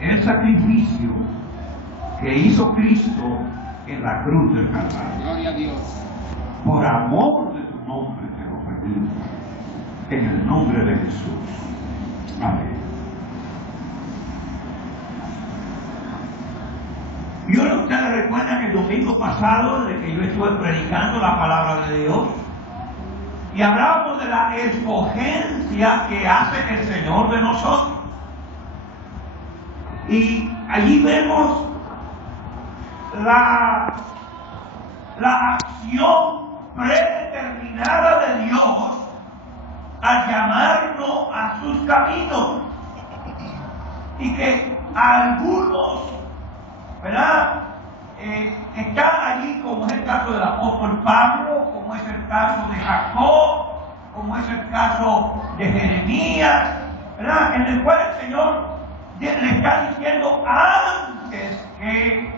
el sacrificio que hizo Cristo en la cruz del Calvario. Gloria a Dios. Por amor de tu nombre te lo pedimos, en el nombre de Jesús. Amén. Yo no ustedes recuerdan el domingo pasado de que yo estuve predicando la palabra de Dios y hablábamos de la escogencia que hace el Señor de nosotros. Y allí vemos la acción predeterminada de Dios al llamarnos a sus caminos, y que algunos, ¿verdad?, están allí, como es el caso del apóstol Pablo, como es el caso de Jacob, como es el caso de Jeremías, ¿verdad?, en el cual el Señor le está diciendo: antes que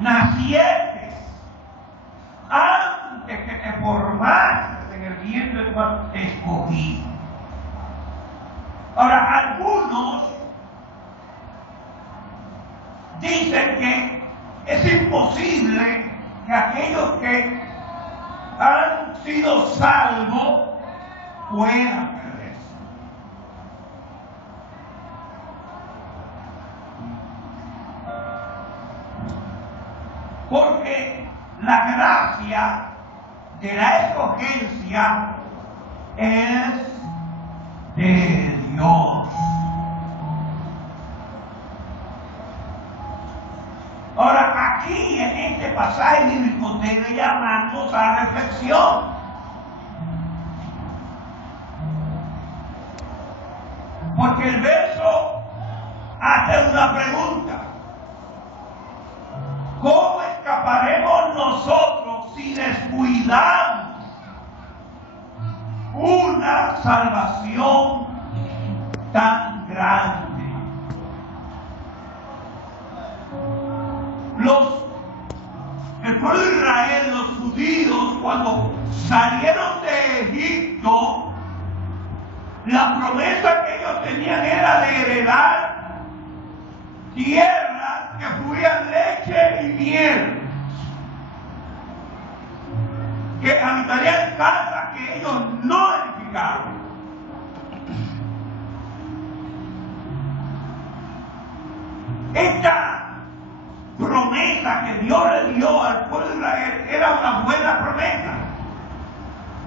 nacieses, antes que te formaste en el vientre de tu madre, te escogí. Ahora, algunos dicen que es imposible que aquellos que han sido salvos puedan perderse. Porque la gracia de la escogencia es de Dios. Ahora, aquí en este pasaje bíblico debe llamarnos a la reflexión. Porque el verso hace una pregunta: ¿cómo escaparemos nosotros si descuidamos una salvación tan grande? El pueblo de Israel, los judíos, cuando salieron de Egipto, la promesa que ellos tenían era de heredar tierras que fluían leche y miel, que habitarían casas que ellos no edificaron. Esta promesa que Dios le dio al pueblo de Israel era una buena promesa,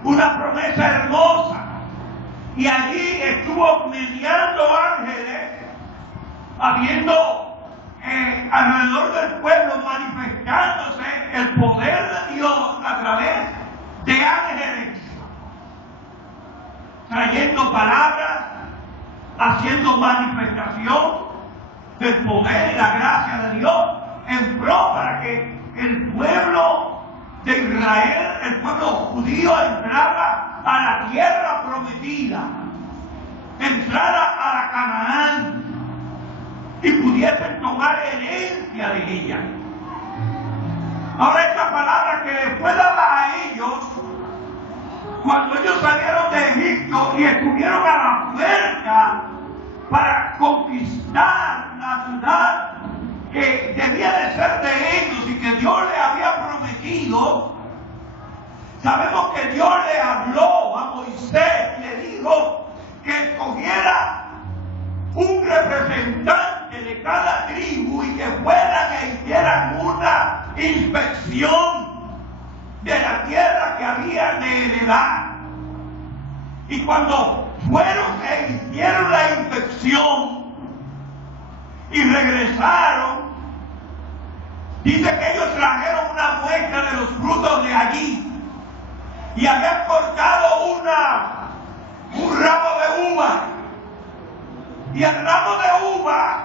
una promesa hermosa, y allí estuvo mediando ángeles, habiendo alrededor del pueblo manifestándose el poder de Dios a través de ángeles, trayendo palabras, haciendo manifestación del poder y la gracia de Dios en pro para que el pueblo de Israel, el pueblo judío, entrara a la tierra prometida, entrara a la Canaán y pudiesen tomar herencia de ella. Ahora, esta palabra que les fue dada a ellos cuando ellos salieron de Egipto y estuvieron a la puerta para conquistar la ciudad que debía de ser de ellos y que Dios les había prometido, sabemos que Dios le habló a Moisés y le dijo que escogiera un representante de cada tribu y que fueran e hicieran una inspección de la tierra que habían de heredar. Y cuando fueron e hicieron la inspección y regresaron, dice que ellos trajeron una muestra de los frutos de allí y habían cortado un ramo de uva, y el ramo de uva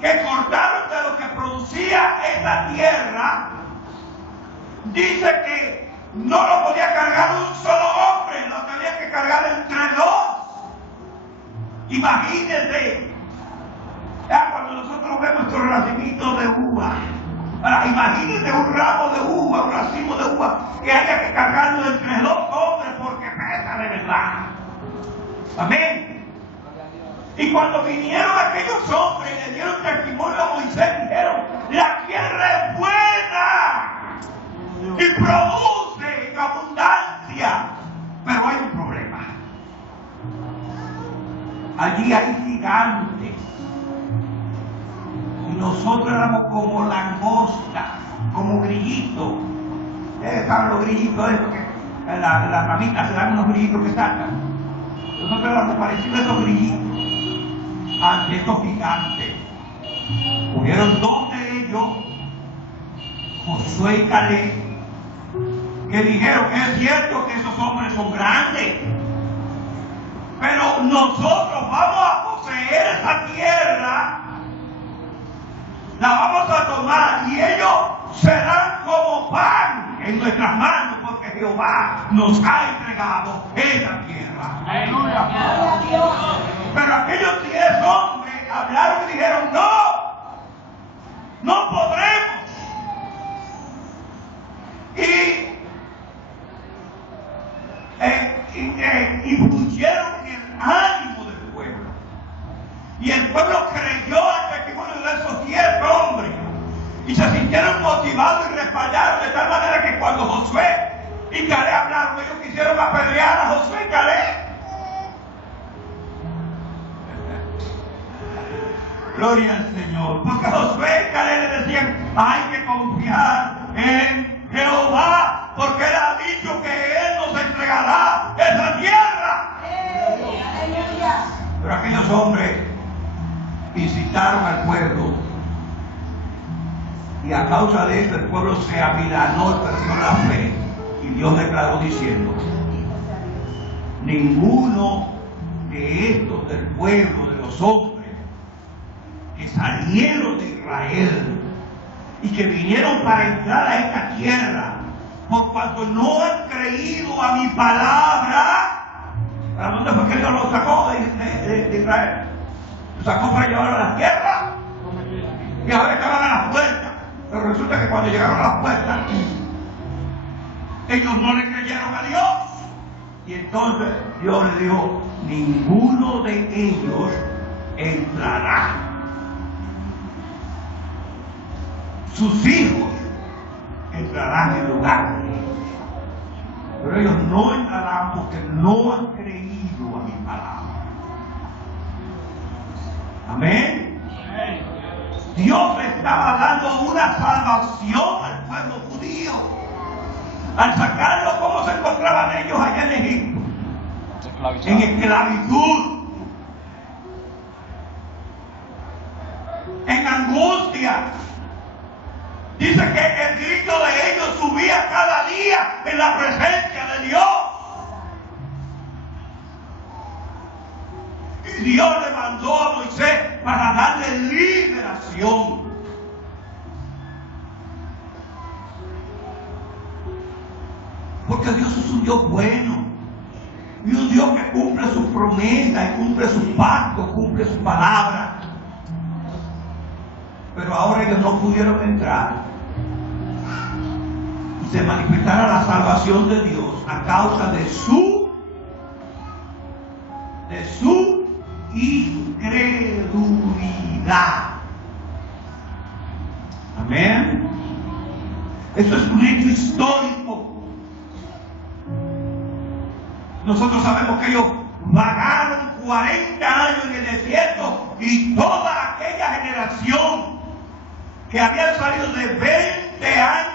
que cortaron de lo que producía esa tierra, dice que no lo podía cargar un solo hombre, lo tenía que cargar entre dos. Imagínense, cuando nosotros vemos estos racimitos de uva, imagínense un ramo de uva, un racimo de uva que haya que cargarlo entre dos hombres porque pesa de verdad. Amén. Y cuando vinieron aquellos hombres y le dieron testimonio a Moisés, dijeron: la tierra es buena y produce en abundancia. Pero hay un problema. Allí hay gigantes. Y nosotros éramos como langostas, como grillitos. Ustedes saben los grillitos, esos que en las ramitas se dan unos grillitos que saltan. Nosotros éramos parecidos a esos grillitos ante estos gigantes. Hubieron dos de ellos, Josué y Caleb, que dijeron: es cierto que esos hombres son grandes, pero nosotros vamos a poseer esa tierra, la vamos a tomar y ellos serán como pan en nuestras manos, porque Jehová nos ha entregado esa tierra. Aleluya. Pero aquellos 10 hombres hablaron y dijeron: no podremos. Y influyeron en el ánimo del pueblo. Y el pueblo creyó al testimonio de esos 10 hombres. Y se sintieron motivados y respaldaron de tal manera que cuando Josué y Caleb hablaron, ellos quisieron apedrear a Josué y Caleb. Gloria al Señor. Porque Josué y Caleb le decían: hay que confiar en Jehová, porque Él ha dicho que Él nos entregará esa tierra. Pero aquellos hombres incitaron al pueblo, y a causa de esto el pueblo se amilanó y perdió la fe. Y Dios declaró diciendo: ninguno de estos del pueblo, de los hombres que salieron de Israel y que vinieron para entrar a esta tierra, por cuanto no han creído a mi palabra. ¿Para dónde fue que Dios los sacó de Israel? Los sacó para llevarlo a la tierra, y ahora estaban a las puertas. Pero resulta que cuando llegaron a las puertas, ellos no le creyeron a Dios. Y entonces Dios les dijo: ninguno de ellos entrará. Sus hijos entrarán en lugar de ellos, pero ellos no entrarán porque no han creído a mi palabra. Amén. Dios le estaba dando una salvación al pueblo judío al sacarlos. ¿Cómo se encontraban ellos allá en Egipto? En esclavitud, en angustia. Dice que el grito de ellos subía cada día en la presencia de Dios. Y Dios le mandó a Moisés para darle liberación. Porque Dios es un Dios bueno. Y un Dios que cumple sus promesas y cumple sus pactos, cumple su palabra. Pero ahora ellos no pudieron entrar. Se manifestará la salvación de Dios a causa de su incredulidad. Amén. Esto es un hecho histórico. Nosotros sabemos que ellos vagaron 40 años en el desierto, y toda aquella generación que había salido de 20 años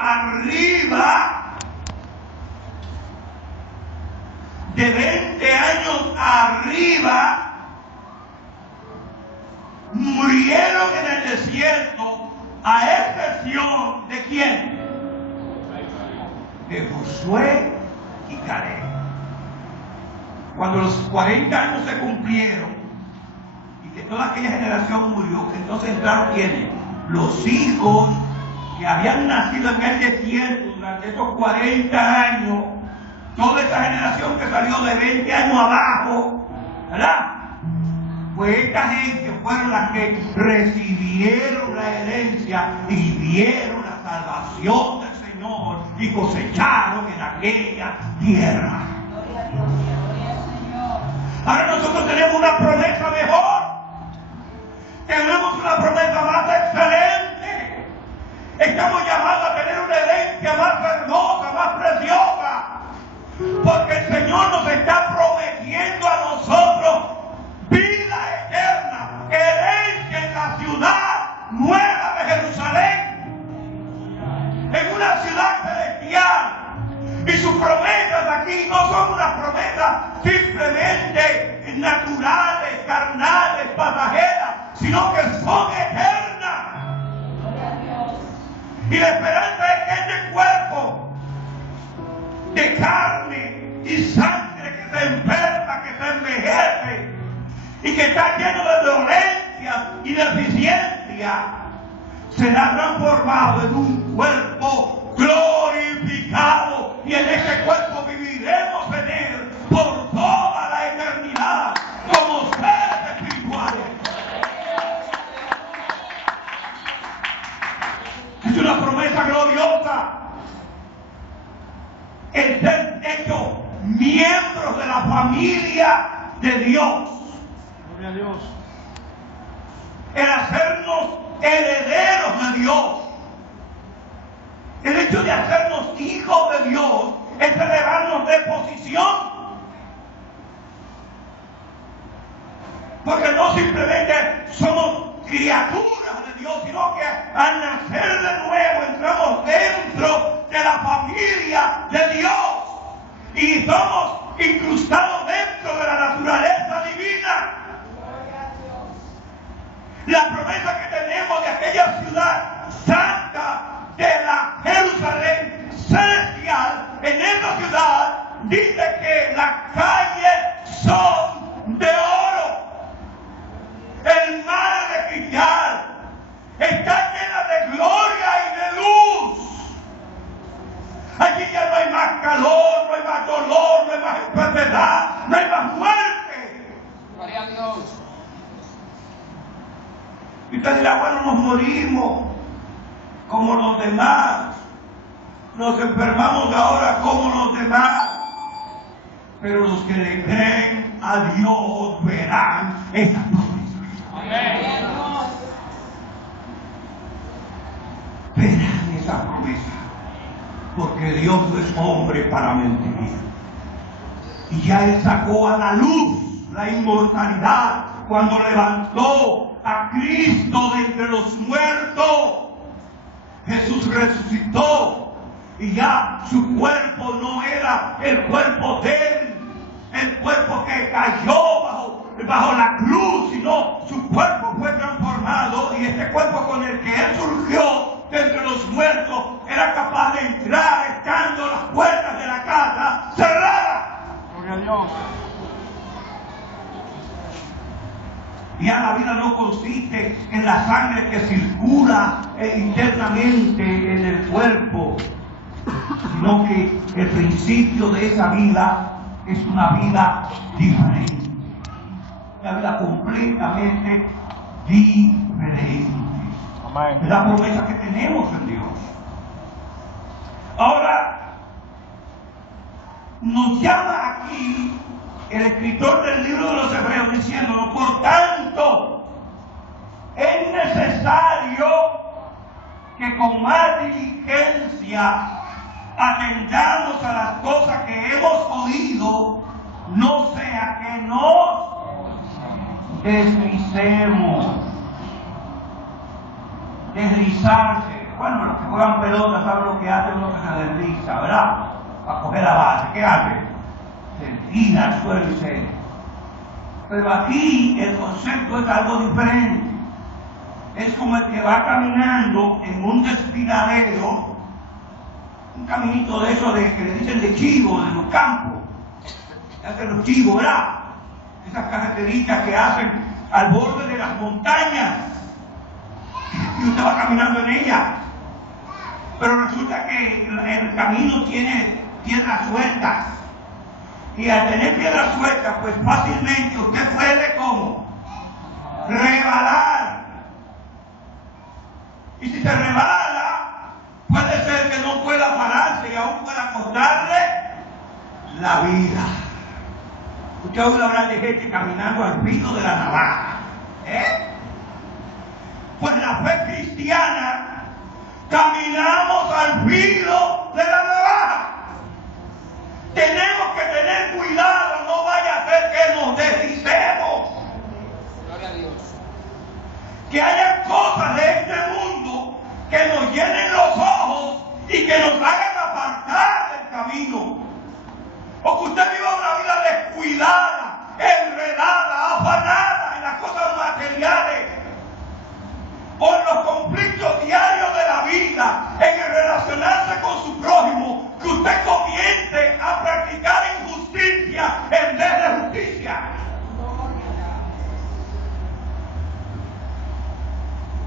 arriba, murieron en el desierto, a excepción de ¿quién? De Josué y Caleb. Cuando los 40 años se cumplieron y que toda aquella generación murió, entonces entraron ¿quiénes? Los hijos que habían nacido en el desierto durante esos 40 años, toda esa generación que salió de 20 años abajo, ¿verdad? Pues esta gente fueron las que recibieron la herencia y vieron la salvación del Señor y cosecharon en aquella tierra. Ahora nosotros tenemos una promesa mejor. Tenemos una promesa más excelente. Estamos llamados a tener una herencia más hermosa, más preciosa. Porque el Señor nos está prometiendo a nosotros vida eterna, herencia en la ciudad nueva de Jerusalén, en una ciudad celestial. Y sus promesas aquí no son unas promesas simplemente naturales, carnales, pasajeras, sino que son eternas. Y la esperanza es que este cuerpo de carne y sangre que se enferma, que se envejece y que está lleno de dolencias y deficiencias, será transformado en un cuerpo glorificado, y en ese cuerpo viviremos en él por toda la eternidad como seres espirituales. Es una promesa gloriosa el ser hechos miembros de la familia de Dios. Gloria a Dios. El hacernos herederos de Dios. El hecho de hacernos hijos de Dios es elevarnos de posición. Porque no simplemente somos criaturas de Dios, sino que al nacer de nuevo entramos dentro de la familia de Dios y somos incrustados dentro de la naturaleza divina. La promesa que tenemos de aquella ciudad santa, de la Jerusalén celestial, en esa ciudad dice que las calles son de oro, el mar de cristal, está llena de gloria y de luz. Allí ya no hay más calor, no hay más dolor, no hay más enfermedad, no hay más muerte. Gloria a Dios. Y usted dirá, bueno, nos morimos como los demás, nos enfermamos ahora como los demás, pero los que le creen a Dios verán esa promesa. Amén. Verán esa promesa, porque Dios no es hombre para mentir. Y ya Él sacó a la luz la inmortalidad cuando levantó a Cristo de entre los muertos. Jesús resucitó y ya su cuerpo no era el cuerpo de él, el cuerpo que cayó bajo la cruz, sino su cuerpo fue transformado, y este cuerpo con el que él surgió de entre los muertos era capaz de entrar estando las puertas de la casa cerradas. Gloria a Dios. Ya la vida no consiste en la sangre que circula internamente en el cuerpo, sino que el principio de esa vida es una vida diferente, una vida completamente diferente. Amén. Es la promesa que tenemos en Dios. Ahora, nos llama aquí el escritor del libro de los Hebreos diciéndonos, por tanto, es necesario que con más diligencia atendamos a las cosas que hemos oído, no sea que nos deslicemos. Deslizarse. Bueno, los que juegan pelota saben lo que hace uno que se desliza, ¿verdad? Para coger la base. ¿Qué hace? Se tira al suelo y se... Pero aquí el concepto es algo diferente. Es como el que va caminando en un desfiladero, un caminito de esos que le dicen de chivo, de los campos. Hacen los chivos, ¿verdad? Esas carreteritas que hacen al borde de las montañas. Y usted va caminando en ella. Pero resulta que el camino tiene piedras sueltas. Y al tener piedras sueltas, pues fácilmente usted puede, ¿cómo? Rebalar. Y si se rebala, puede ser que no pueda pararse y aún pueda costarle la vida. Usted Usted ha oído hablar de gente caminando al filo de la navaja. Pues la fe cristiana, caminamos al filo de la navaja. Tenemos que tener cuidado, no vaya a ser que nos deslicemos. Gloria a Dios. Que haya cosas de este mundo que nos llenen los ojos y que nos hagan apartar del camino. O que usted viva una vida descuidada, enredada, afanada en las cosas materiales, o en los conflictos diarios de la vida, en el relacionarse con su prójimo, que usted comience a practicar injusticia en vez de justicia.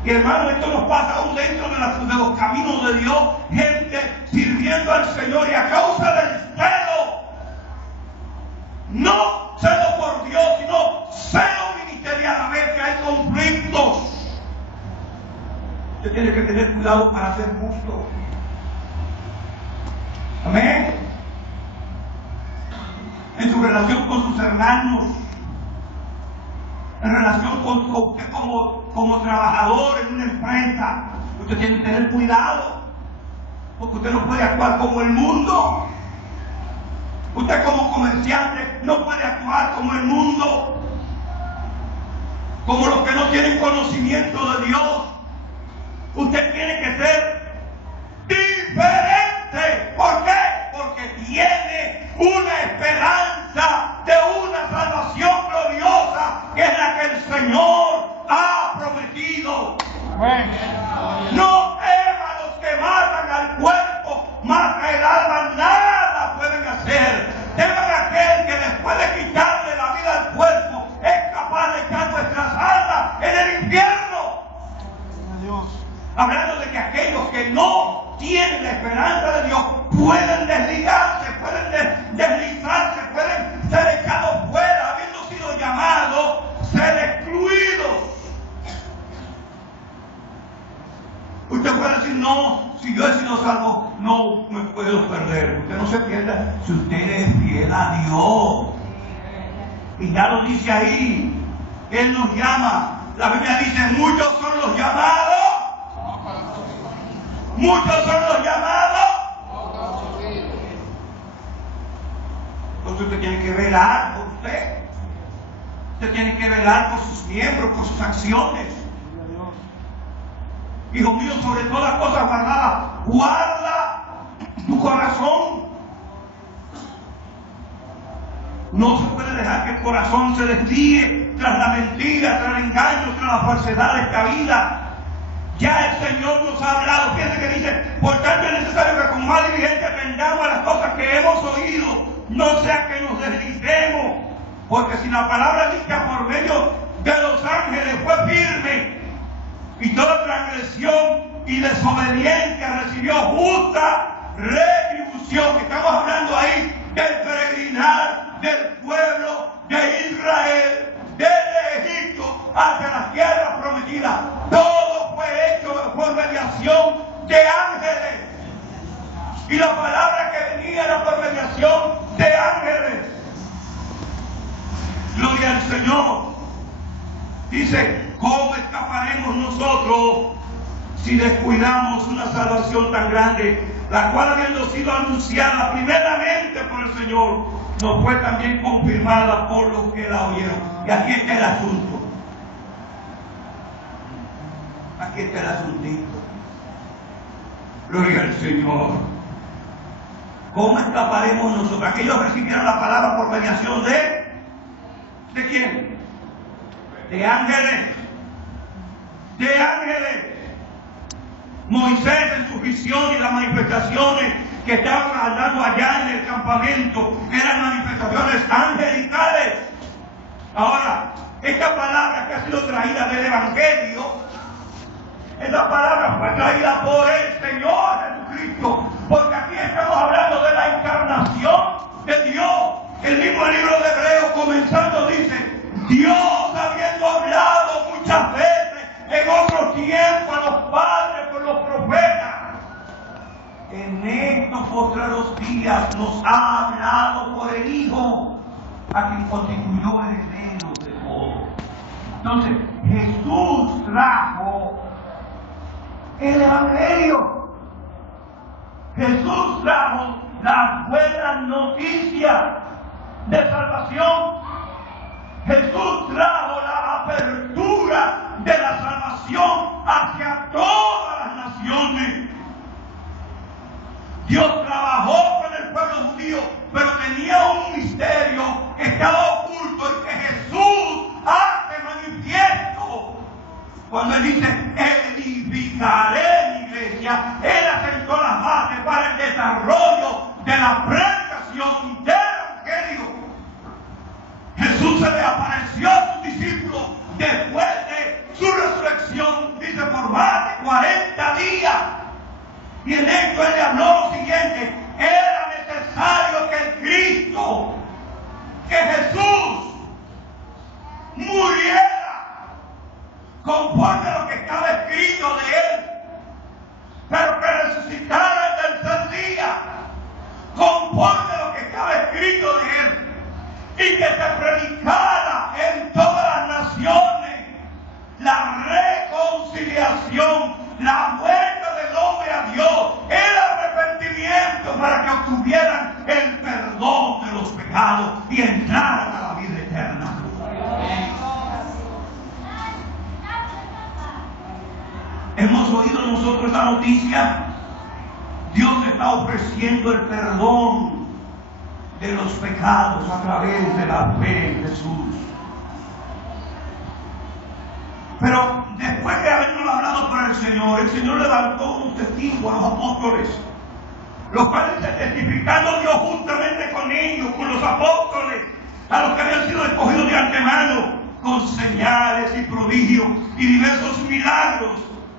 Y hermano, esto nos pasa aún dentro de los caminos de Dios, gente sirviendo al Señor, y a causa del celo, no celo por Dios, sino celo ministerial, a ver que hay conflictos. Usted tiene que tener cuidado para ser justo. Amén. En su relación con sus hermanos, en relación con usted como trabajador en una empresa, usted tiene que tener cuidado, porque usted no puede actuar como el mundo. Usted como comerciante no puede actuar como el mundo, como los que no tienen conocimiento de Dios. Usted tiene que ser diferente. ¿Por qué? Porque tiene una esperanza de una salvación gloriosa, que es la que el Señor ha prometido. Amén. No teman a los que matan al cuerpo, mas el alma nada pueden hacer. Teman a aquel que después de quitarle la vida al cuerpo es capaz de echar nuestras almas en el infierno. Gloria a Dios. Hablando de que aquellos que no tienen la esperanza de Dios pueden desligarse, pueden deslizarse, pueden ser echados fuera, habiendo sido llamados, ser excluidos. Usted puede decir, no, si yo he sido salvo, no me puedo perder. Usted no se pierda si usted es fiel a Dios. Y ya lo dice ahí, Él nos llama. La Biblia dice, muchos son los llamados. Muchos son los llamados. Entonces usted tiene que velar por usted. Usted tiene que velar por sus miembros, por sus acciones. Gloria a Dios. Hijo mío, sobre todas las cosas guardadas, guarda tu corazón. No se puede dejar que el corazón se desvíe tras la mentira, tras el engaño, tras la falsedad de esta vida. Ya el Señor nos ha hablado. Fíjense que dice, por tanto es necesario que con más diligencia atendamos a las cosas que hemos oído, no sea que nos deslicemos, porque si la palabra dicha por medio de los ángeles fue firme, y toda transgresión y desobediencia recibió justa retribución. Estamos hablando ahí del peregrinar del pueblo de Israel desde Egipto hacia la tierra prometida. Todo fue hecho por mediación de ángeles. Y la palabra que venía era por mediación de ángeles. Gloria al Señor. Dice, ¿cómo escaparemos nosotros si descuidamos una salvación tan grande, la cual, habiendo sido anunciada primeramente por el Señor, nos fue también confirmada por los que la oyeron? Y aquí está el asunto. Aquí está el asuntito. Gloria al Señor. ¿Cómo escaparemos nosotros? Aquellos recibieron la palabra por mediación ¿de quién? De ángeles. De ángeles. Moisés en su visión y las manifestaciones que estaban andando allá en el campamento eran manifestaciones angelicales. Ahora, esta palabra que ha sido traída del Evangelio, esta palabra fue traída por el Señor Jesucristo, porque aquí estamos hablando de la encarnación de Dios. El mismo libro de Hebreos comenzando dice, Dios habiendo hablado muchas veces en otro tiempo a los padres por los profetas, en estos postreros días nos ha hablado por el Hijo, a quien constituyó heredero de todo. Entonces, Jesús trajo el Evangelio. Jesús trajo la buena noticia de salvación. Jesús trajo la apertura de la salvación hacia todas las naciones. Dios trabajó con el pueblo judío, pero tenía un misterio que estaba oculto y que Jesús hace manifiesto. Cuando Él dice, edificaré mi iglesia, Él asentó las bases para el desarrollo de la predicación del Evangelio. Jesús se le apareció a sus discípulos después de su resurrección, dice, por más de 40 días. Y en esto Él le habló lo siguiente: era necesario que el Cristo, que Jesús, muriera conforme a lo que estaba escrito de Él, pero que resucitara el tercer día conforme a lo que estaba escrito de Él, y que se predicara en todas las naciones la reconciliación, la vuelta del hombre a Dios, el arrepentimiento para que obtuvieran el perdón de los pecados y entraran a la vida eterna. Hemos oído nosotros la noticia. Dios está ofreciendo el perdón de los pecados a través de la fe en Jesús. Pero después de habernos hablado por el Señor levantó un testigo a los apóstoles, los cuales testificando Dios juntamente con ellos, con los apóstoles, a los que habían sido escogidos de antemano, con señales y prodigios y diversos milagros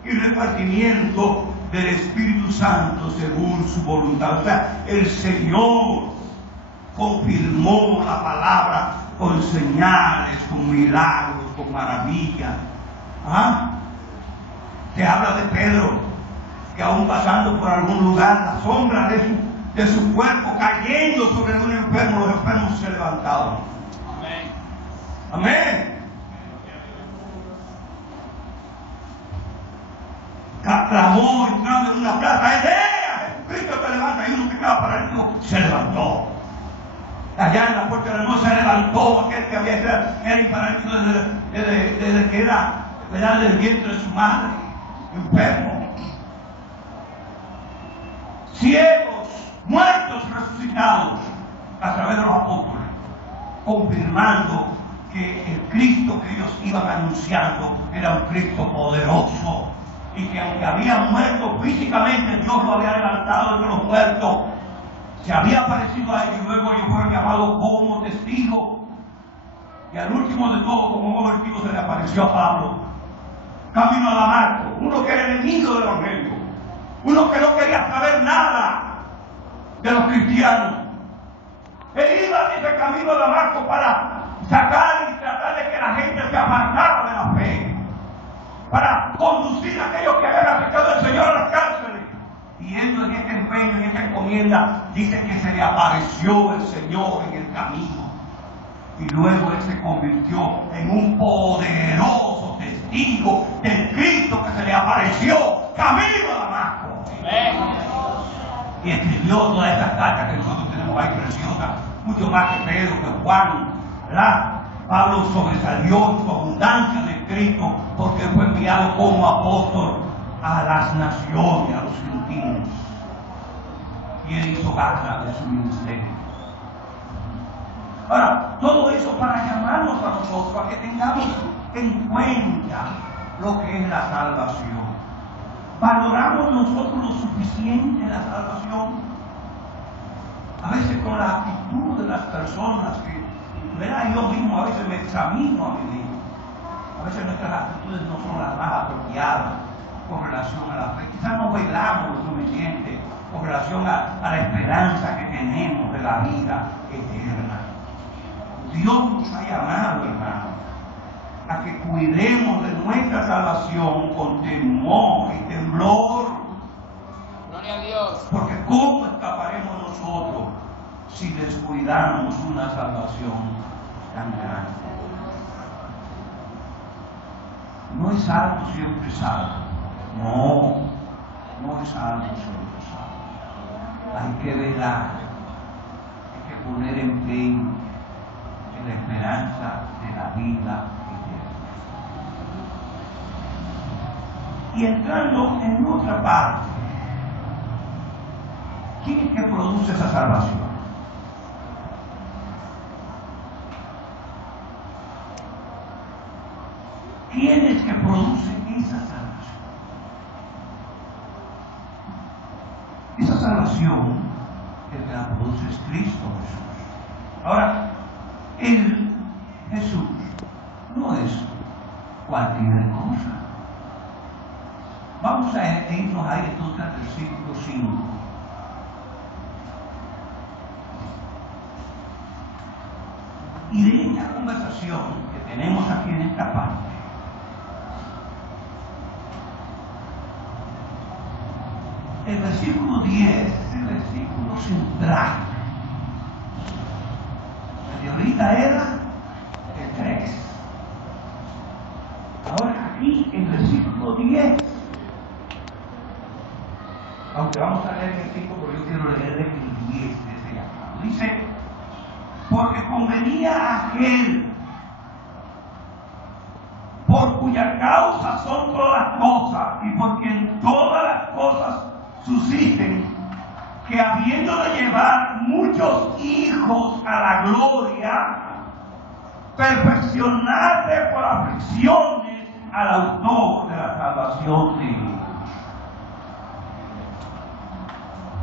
y repartimiento del Espíritu Santo según su voluntad. O sea, el Señor confirmó la palabra con señales, con milagros, con maravillas. Se habla de Pedro, que aún pasando por algún lugar, la sombra de su cuerpo cayendo sobre un enfermo, los enfermos se levantaban. Amén. Amén. Clamó entrando en una plaza: Jesucristo te levanta. Y uno que estaba paralítico se levantó. Allá en la puerta de la noche se levantó aquel que había era paralítico desde que era del vientre de su madre, enfermo. Ciegos, muertos, resucitados a través de los apóstoles, confirmando que el Cristo que ellos iban anunciando era un Cristo poderoso, y que aunque había muerto físicamente, Dios lo había levantado de los muertos. Se había aparecido a ellos, y luego ellos fueron llamados como testigos. Y al último de todo, como un testigo, se le apareció a Pablo, camino a Damasco, uno que era enemigo del Evangelio, uno que no quería saber nada de los cristianos. Él iba en ese camino a Damasco para sacar y tratar de que la gente se apartara de la fe, para conducir a aquellos que habían aceptado al Señor a las cárceles. Y él, en este empeño, en esta encomienda, dice que se le apareció el Señor en el camino. Y luego él se convirtió en un poderoso testigo del Cristo que se le apareció camino a Damasco. Y escribió todas esas cartas que nosotros tenemos ahí preciosas, mucho más que Pedro, que Juan, ¿verdad? Pablo sobresalió en su abundancia de Cristo porque fue enviado como apóstol a las naciones, a los gentiles. Y él hizo gala de su ministerio. Ahora, todo eso para llamarnos a nosotros a que tengamos en cuenta lo que es la salvación. ¿Valoramos nosotros lo suficiente la salvación? A veces con la actitud de las personas que, ¿verdad? Yo mismo a veces me examino a mí mismo. A veces nuestras actitudes no son las más apropiadas con relación a la fe. Quizás no velamos lo suficiente con relación a la esperanza que tenemos de la vida eterna. Dios nos ha llamado, hermano, a que cuidemos de nuestra salvación con temor y temblor. Gloria a Dios. Porque ¿cómo escaparemos nosotros si descuidamos una salvación tan grande. No es algo siempre salvo. No es algo siempre salvo. Hay que velar, hay que poner empeño en la esperanza de la vida eterna. Y entrando en otra parte, ¿quién es que produce esa salvación? ¿Quién es que produce esa salvación? Esa salvación, el que la produce es Cristo Jesús. Ahora, Él, Jesús, no es cualquier cosa. Vamos a irnos ahí entonces al versículo 5. Y de esta conversación que tenemos aquí en esta parte, el versículo 10 es el versículo central. El de ahorita era el 3. Ahora aquí el versículo 10, aunque vamos a leer el 5, pero yo quiero leer el 10 desde acá. Dice, porque convenía a aquel por cuya causa son todas las cosas y por quien todas las cosas subsisten, que habiendo de llevar muchos hijos a la gloria, perfeccionarle por aflicciones al autor de la salvación de ellos.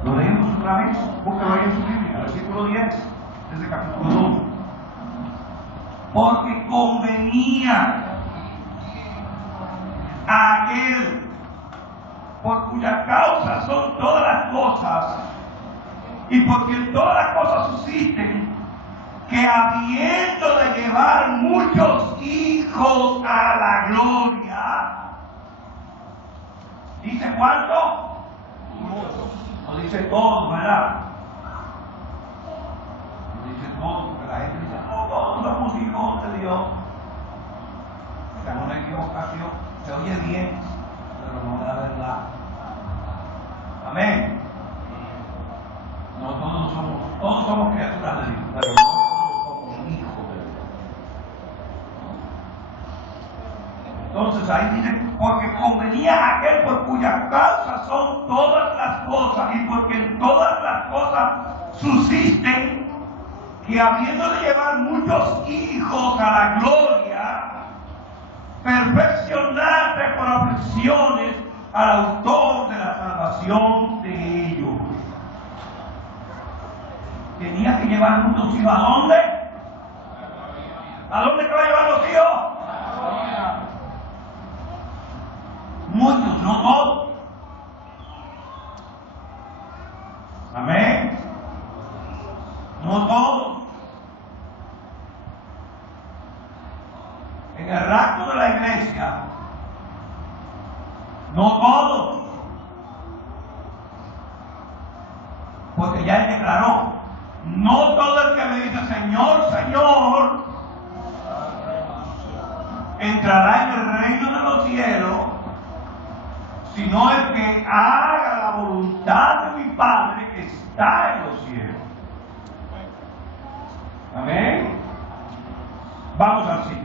Lo leemos otra vez, búscalo ahí en su Biblia, versículo 10, desde capítulo 2. Porque convenía a aquel por cuya causa son todas las cosas y porque todas las cosas subsisten, que habiendo de llevar muchos hijos a la gloria, ¿dice cuánto? No dice todo, ¿verdad? No dice todo, porque la gente dice, no, todos somos hijos de Dios. Esta es una equivocación, se oye bien, pero no es la verdad. Amén. No, todos somos criaturas de Dios, pero no todos somos hijos de Dios. Entonces ahí dice, porque convenía a aquel por cuya causa son todas las cosas y porque en todas las cosas subsisten, que habiendo de llevar muchos hijos a la gloria, perfeccionarse por aflicciones al autor de la salvación de ellos. Tenía que llevar muchos hijos. ¿A dónde? ¿A dónde que va a llevar los hijos? Muchos, no todos. Amén. No todos. En el rapto de la iglesia, no todos. Porque ya él declaró, no todo el que me dice Señor, Señor, entrará en el reino de los cielos, sino el que haga la voluntad de mi Padre que está en los cielos. Amén. Vamos al 5.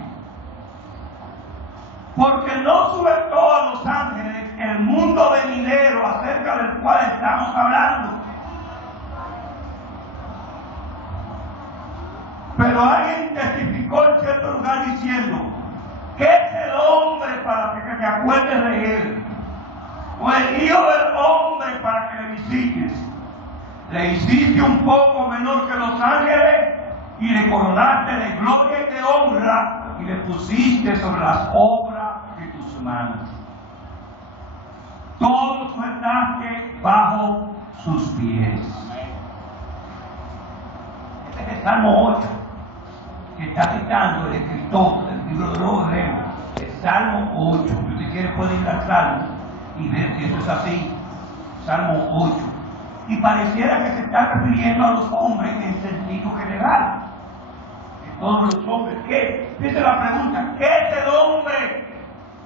Porque no sujetó a los ángeles el mundo venidero acerca del cual estamos hablando. Pero alguien testificó en cierto lugar diciendo, ¿qué es el hombre para que te acuerdes de él? O el hijo del hombre para que le visites. Le hiciste un poco menor que los ángeles y le coronaste de gloria y de honra y le pusiste sobre las obras de tus manos. Todo sujetaste bajo sus pies. Este es el Salmo 8, que está citando el escritor del libro de los Hebreos, el Salmo 8. Si usted quiere puede ir al Salmo y ver si eso es así. Salmo 8. Y pareciera que se está refiriendo a los hombres en sentido general. todos los hombres. ¿Qué? Dice la pregunta, ¿qué es el hombre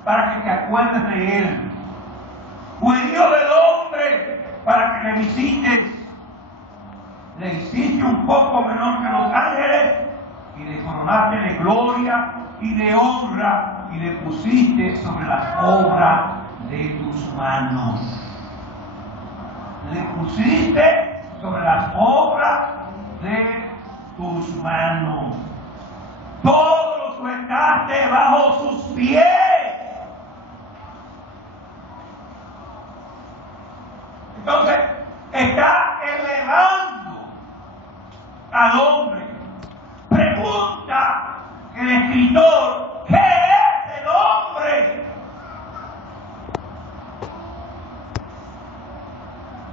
para que te acuerdes de él? ¿O el hijo del hombre para que le visites? Le hiciste un poco menor que los ángeles y le coronaste de gloria y de honra y le pusiste sobre las obras de tus manos. Le pusiste sobre las obras de tus manos. Todo lo sueltaste bajo sus pies. Entonces, está elevando al hombre. Pregunta el escritor, ¿qué es el hombre?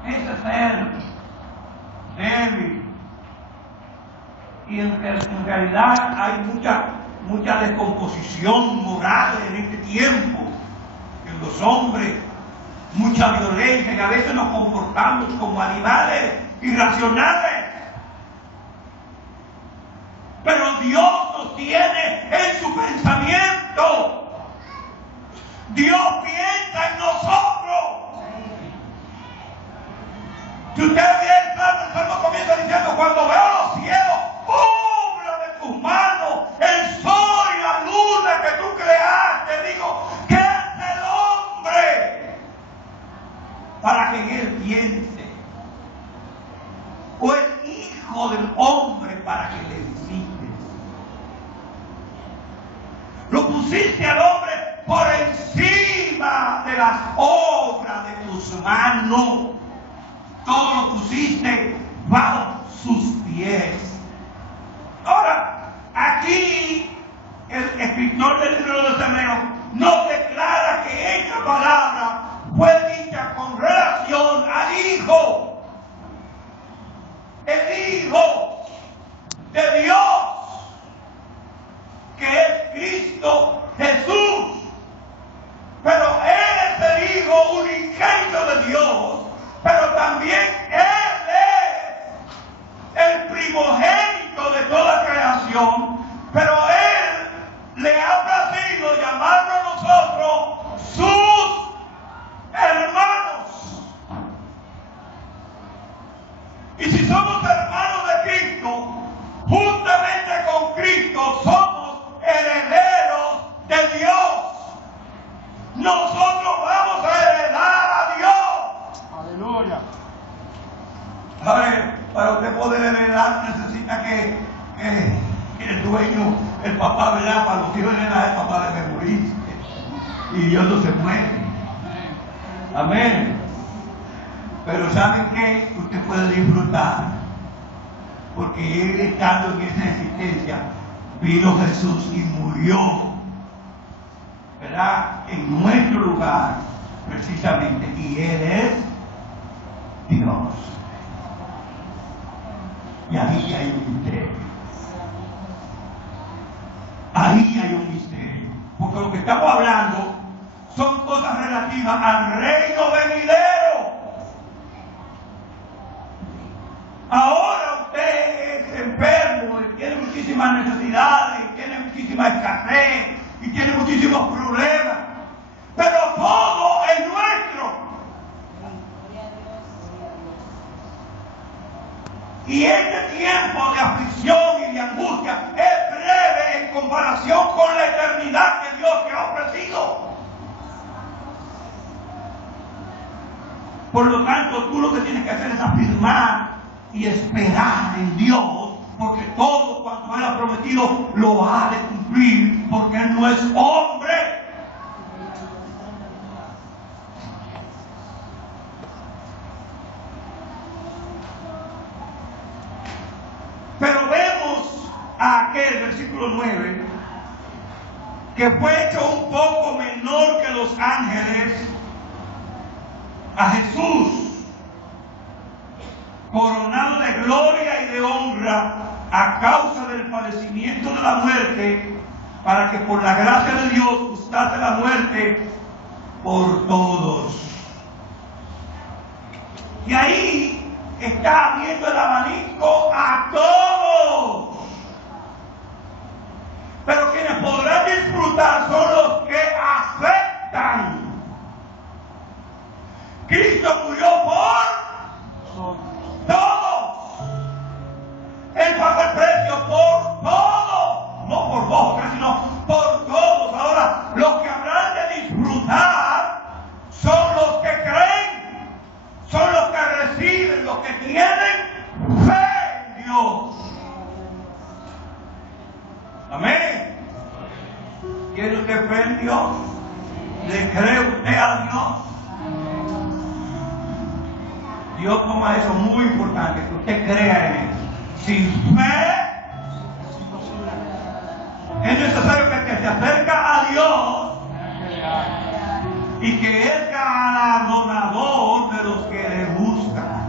Ese ser débil. Y en realidad hay mucha descomposición moral en este tiempo, en los hombres, mucha violencia, y a veces nos comportamos como animales irracionales. Pero Dios nos tiene en su pensamiento. Dios piensa en nosotros. Si usted ve el Salmo comienza diciendo, cuando veo los cielos, obra de tus manos, el sol y la luna que tú creaste, digo, ¿qué es el hombre para que en él piense? O el hijo del hombre para que le visites. Lo pusiste al hombre por encima de las obras de tus manos. Todo lo pusiste bajo sus pies. Ahora, aquí el escritor del libro de los Hebreos nos declara que esta palabra fue dicha con relación al Hijo. El Hijo de Dios, que es Cristo Jesús. Pero Él es el Hijo unigénito de Dios. Pero también Él es el primogénito de toda creación. Pero Él le ha placido llamarnos a nosotros sus hermanos. Y si somos hermanos de Cristo, juntamente con Cristo somos herederos de Dios. Nosotros vamos a heredar a Dios. Aleluya. A ver, para usted poder heredar necesita que el dueño, el papá, ¿verdad? Para los hijos heredar, el papá debe morir. Y Dios no se muere. Amén. Pero ¿saben qué? Usted puede disfrutar. Porque Él, estando en esa existencia, vino Jesús y murió, ¿verdad? En nuestro lugar, precisamente. Y Él es Dios. Y ahí hay un misterio. Ahí hay un misterio. Porque lo que estamos hablando son cosas relativas al reino venidero. Ahora usted es enfermo y tiene muchísimas necesidades, y tiene muchísima escasez, y tiene muchísimos problemas. Pero todo es nuestro. Y este tiempo de aflicción y de angustia es breve en comparación con la eternidad que Dios te ha ofrecido. Por lo tanto, tú lo que tienes que hacer es afirmar y esperar en Dios, porque todo cuanto Él ha prometido lo ha de cumplir, porque Él no es hombre. Pero vemos a aquel, versículo 9, que fue hecho un poco menor que los ángeles, a Jesús, coronado de gloria y de honra a causa del padecimiento de la muerte, para que por la gracia de Dios gustase la muerte por todos. Y ahí está abriendo el abanico a todos. Cristo murió por todo. Él pagó el precio por todo. No por dos o tres, sino por todos. Ahora, los que habrán de disfrutar son los que creen, son los que reciben, los que tienen fe en Dios. Amén. ¿Quiere usted fe en Dios? ¿Le cree usted a Dios? Dios toma eso muy importante, que usted crea en Él. Sin fe es necesario que el que se acerca a Dios y que es galardonador de los que le buscan.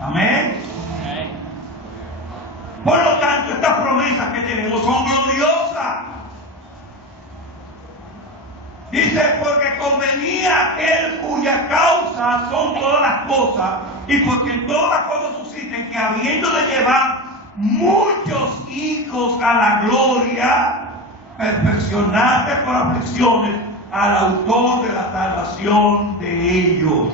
Amén. Por lo tanto, estas promesas que tenemos son gloriosas. Dice, porque convenía aquel cuya causa son todas las cosas, y porque en todas las cosas subsisten, que habiendo de llevar muchos hijos a la gloria, perfeccionarse por aflicciones al autor de la salvación de ellos.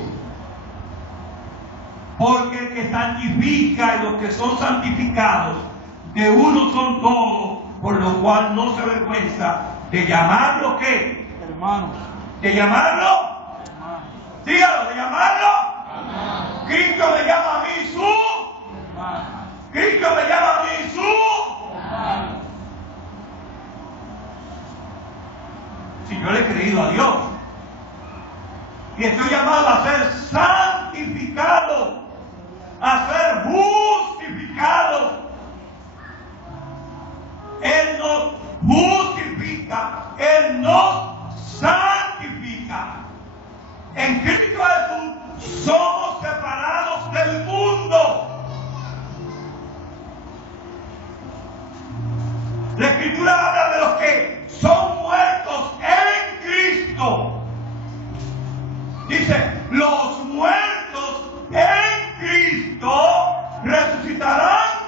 Porque el que santifica y los que son santificados, de uno son todos, por lo cual no se avergüenza de llamarlo ¿qué? Hermanos. ¿De llamarlo? Hermanos. Dígalo, ¿de llamarlo? Amén. Cristo me llama a mí su. Hermanos. Cristo me llama a mí su. Hermanos. Si yo le he creído a Dios y estoy llamado a ser santificado, a ser justificado. Él nos justifica, Él nos santifica. En Cristo Jesús somos separados del mundo. La Escritura habla de los que son muertos en Cristo. Dice, los muertos en Cristo resucitarán.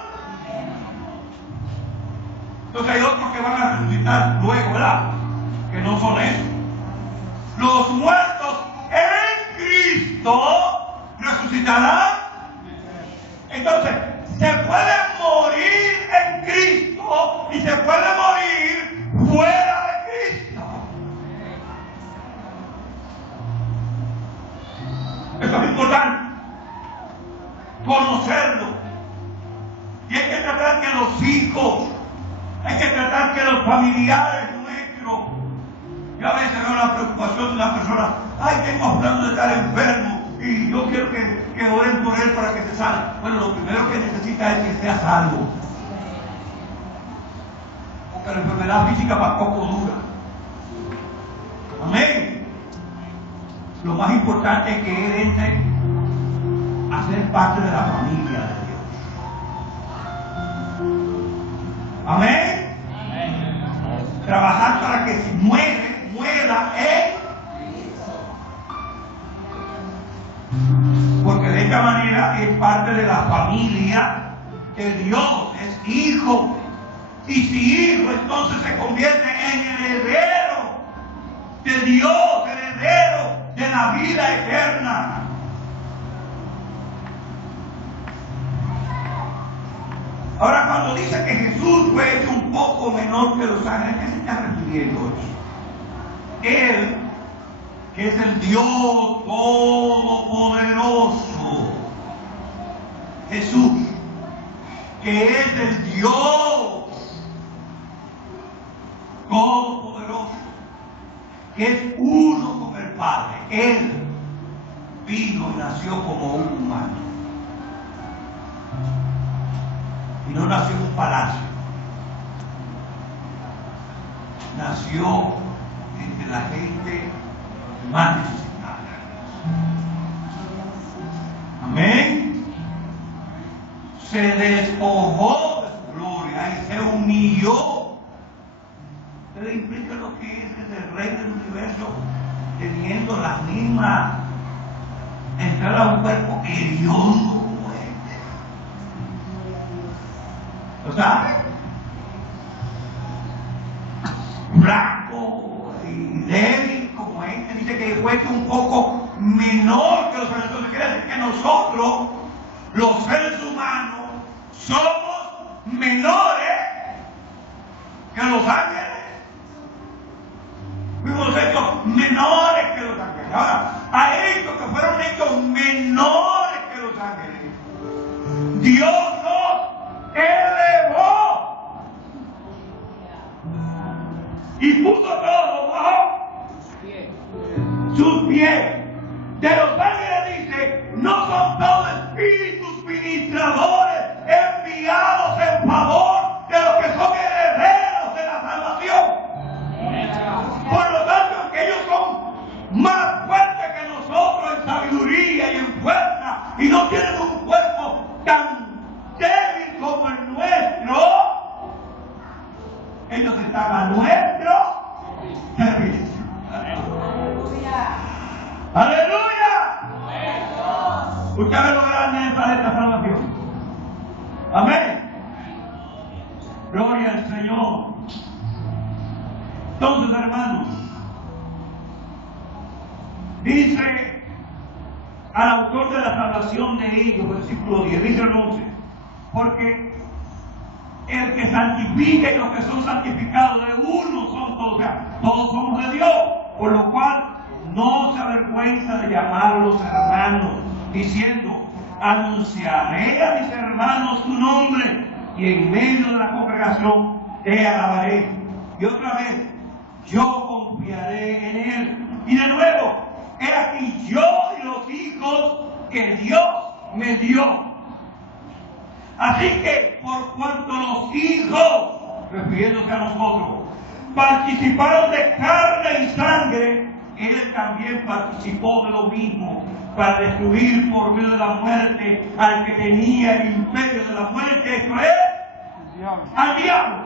Entonces hay otros que van a resucitar luego, ¿verdad? Que no son esos. Los muertos en Cristo resucitarán. Entonces, se puede morir en Cristo y se puede morir fuera de Cristo. Eso es importante, conocerlo. Y hay que tratar que los hijos, hay que tratar que los familiares nuestros. Yo a veces veo la preocupación de una persona, ay, tengo a fulano de estar enfermo y yo quiero que oren por él para que se salve. Bueno, lo primero que necesita es que sea salvo. Porque la enfermedad física para poco dura. Amén. Lo más importante es que él entre a ser parte de la familia de Dios. Amén. Trabajar para que si muere, muera él. Porque de esta manera es parte de la familia de Dios, es hijo. Y si hijo, entonces se convierte en heredero de Dios, heredero de la vida eterna. Ahora, cuando dice que Jesús fue hecho un poco menor que los ángeles, ¿a qué se está refiriendo? Él, que es el Dios todopoderoso, Jesús, que es el Dios todopoderoso, que es uno con el Padre. Él vino y nació como un humano. Y no nació en un palacio. Nació entre la gente más necesitada. Amén. Se despojó de su gloria y se humilló. Ustedes implica lo que es el rey del universo teniendo las mismas, entrar a un cuerpo hediondo como este. ¿Lo saben? Flaco y débil como este, dice que fue hecho un poco menor que los ángeles. Entonces quiere decir que nosotros, los seres humanos, somos menores que los ángeles. Fuimos hechos menores que los ángeles. Ahora, a estos que fueron hechos menores que los ángeles, Dios los elevó y puso todo bajo sus pies. De los ángeles dice, no son todos espíritus ministradores enviados en favor de los que son herederos de la salvación. Por lo tanto, que ellos son más fuertes que nosotros en sabiduría y en fuerza y no tienen un cuerpo tan débil como el nuestro, ellos están a nuestro servicio. ¡Aleluya! Usted ve lo grande de esta transformación. Amén. Gloria al Señor. Entonces, hermanos, dice al autor de la salvación de ellos, versículo 10, dice el 11, porque el que santifica y los que son santificados de uno son todos, o sea, todos somos de Dios, por lo cual no se avergüenza de llamarlos hermanos, diciendo, anunciaré a mis hermanos tu nombre y en medio de la congregación te alabaré. Y otra vez, yo confiaré en él. Y de nuevo, he aquí yo y los hijos que Dios me dio. Así que, por cuanto los hijos, refiriéndose a nosotros, participaron de carne y sangre, él también participó de lo mismo, para destruir por medio de la muerte al que tenía el imperio de la muerte, esto es, al diablo.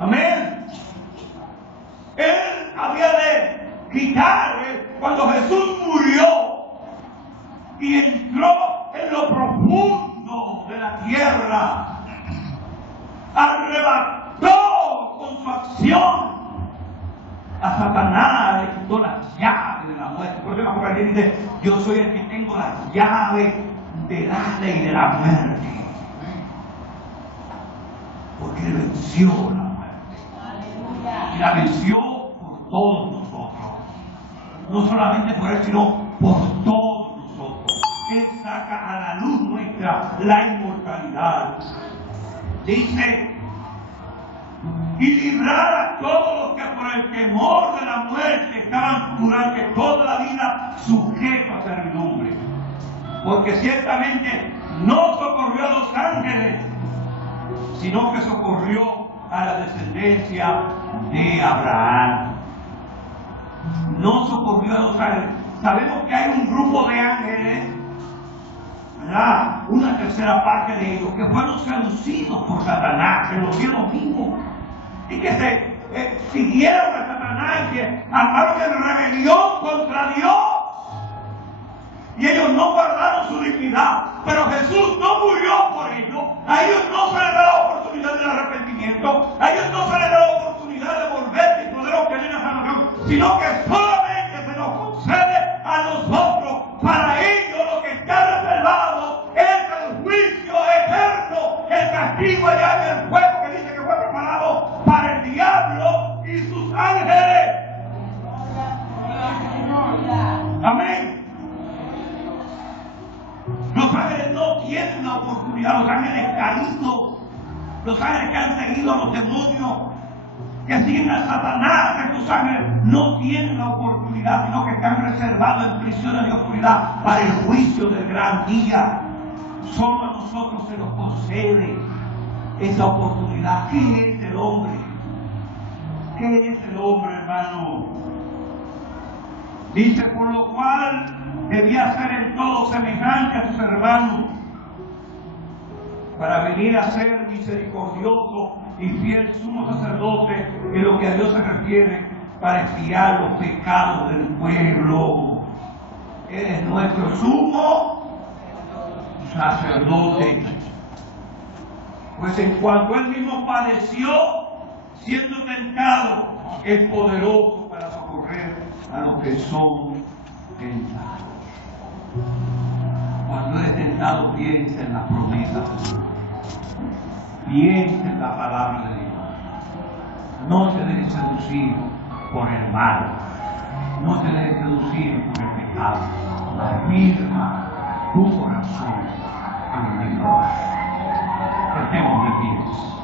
Amén. Él había de quitar, cuando Jesús murió y entró en lo profundo de la tierra, arrebató con su acción a Satanás, le quitó las llaves de la muerte. Por eso Apocalipsis dice, yo soy el que tengo las llaves del Hades y de la muerte. Porque él venció la muerte. Y la venció por todos nosotros. No solamente por él, sino por todos nosotros. Él saca a la luz nuestra la inmortalidad. Dice, y librar a todos los que por el temor de la muerte estaban durante toda la vida sujetos a servidumbre. Porque ciertamente no socorrió a los ángeles, sino que socorrió a la descendencia de Abraham. No socorrió a los ángeles. Sabemos que hay un grupo de ángeles, ¿verdad? Una tercera parte de ellos que fueron seducidos por Satanás, que los cielos mismos, y que se siguieron a Satanás y que armaron en rebelión contra Dios. Y ellos no guardaron su dignidad, pero Jesús no murió por ellos. A ellos no se les da la oportunidad del arrepentimiento, a ellos no se les da la oportunidad de volverse y poder obtener la salvación, sino que solamente se nos concede a nosotros. Para ellos lo que está reservado es el juicio eterno, el castigo allá en el fuego que dice que fue preparado para el diablo y sus ángeles. Amén. Los ángeles no tienen la oportunidad, los ángeles caídos, los ángeles que han seguido a los demonios, que siguen a Satanás, estos ángeles no tienen la oportunidad, sino que están reservados en prisiones de oscuridad para el juicio del gran día. Solo a nosotros se nos concede esa oportunidad. ¿Qué es el hombre? ¿Qué es el hombre, hermano? Dice, por lo cual debía ser en todo semejante a sus hermanos, para venir a ser misericordioso y fiel sumo sacerdote en lo que a Dios se refiere, para expiar los pecados del pueblo. Él es nuestro sumo sacerdote. Pues en cuanto él mismo padeció, siendo tentado, es poderoso para socorrer a los que son tentados. Cuando eres tentado, piensa en las promesas de Dios. Piensa en la palabra de Dios. No te dejes seducir por el mal. No te dejes seducir por el pecado. Afirma tu corazón en Dios. Estemos de pies.